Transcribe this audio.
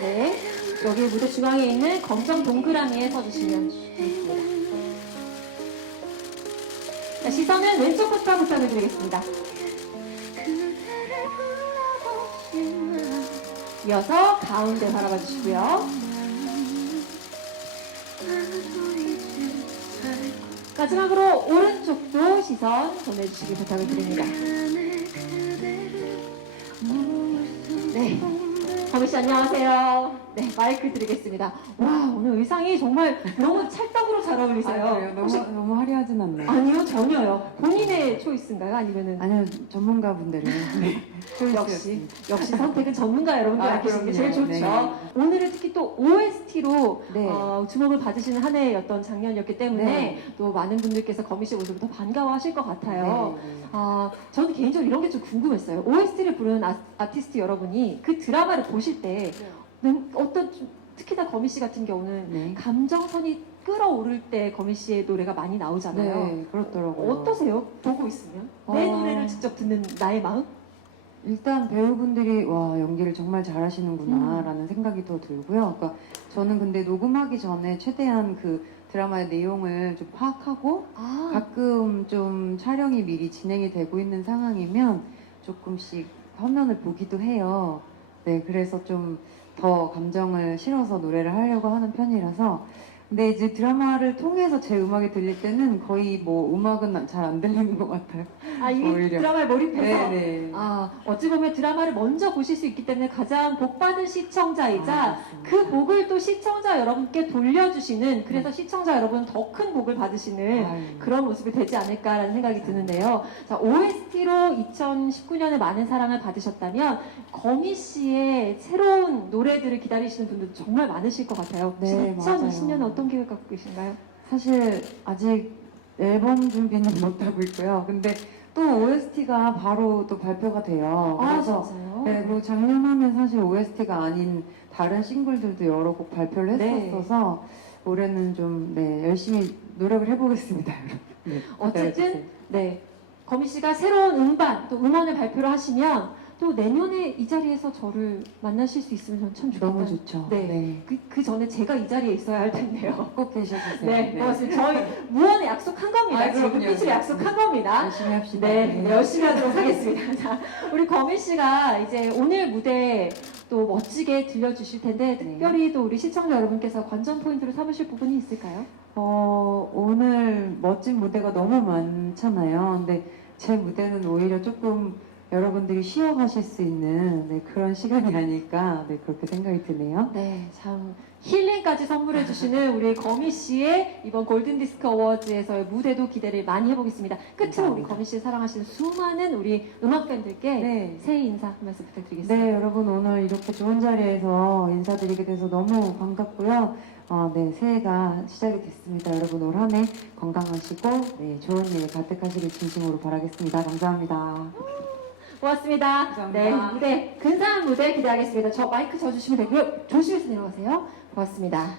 네. 여기 무대 중앙에 있는 검정 동그라미에 서주시면. 자, 시선은 왼쪽부터 부탁드리겠습니다. 이어서 가운데 바라봐 주시고요. 마지막으로 오른쪽도 시선 보내주시기 부탁을 드립니다. 네. 범희 씨 안녕하세요. 네, 마이크 드리겠습니다. 와, 오늘 의상이 정말 너무 찰떡으로 잘 어울리세요. 아, 그래요? 너무 혹시 너무 화려하진 않나요? 아니요, 전혀요. 본인의 초이스인가요? 아니면은 아니요 전문가분들은 네. 역시 역시 선택은 전문가 여러분들 아, 아끼시는 게 제일 좋죠. 그럼요. 오늘은 특히 또 OST로 네. 어, 주목을 받으시는 한 해였던 작년이었기 때문에 네. 또 많은 분들께서 거미 씨 오늘부터 반가워하실 것 같아요. 네, 네. 아, 저는 개인적으로 이런 게 좀 궁금했어요. OST를 부르는 아, 아티스트 여러분이 그 드라마를 보실 때 는 어떤 좀, 특히나 거미 씨 같은 경우는 네. 감정선이 끌어오를 때 거미 씨의 노래가 많이 나오잖아요. 네, 그렇더라고요. 어떠세요? 보고 있으면 내 어. 노래를 직접 듣는 나의 마음? 일단 배우분들이 와 연기를 정말 음. 잘하시는구나라는 생각이 더 들고요. 그러니까 저는 근데 녹음하기 전에 최대한 그 드라마의 내용을 좀 파악하고 아, 가끔 좀 촬영이 미리 진행이 되고 있는 상황이면 조금씩 화면을 보기도 해요. 네, 그래서 좀 더 감정을 실어서 노래를 하려고 하는 편이라서. 근데 이제 드라마를 통해서 제 음악이 들릴 때는 거의 뭐 음악은 잘 안 들리는 것 같아요. 아 이게 오히려. 드라마에 몰입해서 네네. 아 어찌 보면 드라마를 먼저 보실 수 있기 때문에 가장 복 받은 시청자이자 아, 그 복을 또 시청자 여러분께 돌려주시는 그래서 시청자 여러분 더 큰 복을 받으시는 아유. 그런 모습이 되지 않을까라는 생각이 드는데요. 자, OST로 2019년에 많은 사랑을 받으셨다면 거미 씨의 새로운 노래들을 기다리시는 분들 정말 많으실 것 같아요. 네, 2020년에 맞아요. 어떤 계획 갖고 계신가요? 사실 아직 앨범 준비는 못 하고 있고요. 근데 또 OST가 바로 또 발표가 돼요. 아, 진짜요? 네, 그리고 작년 하면 사실 OST가 아닌 다른 싱글들도 여러 곡 발표를 네. 했었어서 올해는 좀 네, 열심히 노력을 해보겠습니다. 여러분. 네, 어쨌든 기다려주세요. 네 거미 씨가 새로운 음반 또 음원을 발표를 하시면 또 내년에 이 자리에서 저를 만나실 수 있으면 저는 참 좋겠다. 너무 좋죠. 네. 네. 그, 그 전에 제가 이 자리에 있어야 할 텐데요. 꼭 계셔주세요. 네, 고맙습니다. 저희 무언에 약속한 겁니다. 아, 지금. 빛을 약속한 겁니다. 열심히 합시다. 네, 네, 열심히 하도록 하겠습니다. 자, 우리 거미 씨가 이제 오늘 무대 또 멋지게 들려주실 텐데 네. 특별히 또 우리 시청자 여러분께서 관전 포인트로 삼으실 부분이 있을까요? 어, 오늘 멋진 무대가 너무 많잖아요. 근데 제 무대는 오히려 조금 여러분들이 쉬어가실 수 있는 네, 그런 시간이 아닐까 네, 그렇게 생각이 드네요. 네, 참 힐링까지 선물해 주시는 우리 거미 씨의 이번 골든 디스크 어워즈에서의 무대도 기대를 많이 해보겠습니다. 끝으로 우리 감사합니다. 거미 씨를 사랑하시는 수많은 우리 음악 팬들께 네. 새해 인사 한 말씀 부탁드리겠습니다. 네, 여러분 오늘 이렇게 좋은 자리에서 인사드리게 돼서 너무 반갑고요. 어, 네, 새해가 시작이 됐습니다. 여러분 올 한 해 건강하시고 네, 좋은 일 가득하시길 진심으로 바라겠습니다. 감사합니다. 고맙습니다. 감사합니다. 네, 무대 근사한 무대 기대하겠습니다. 저 마이크 져주시면 되고요. 조심해서 내려가세요. 고맙습니다.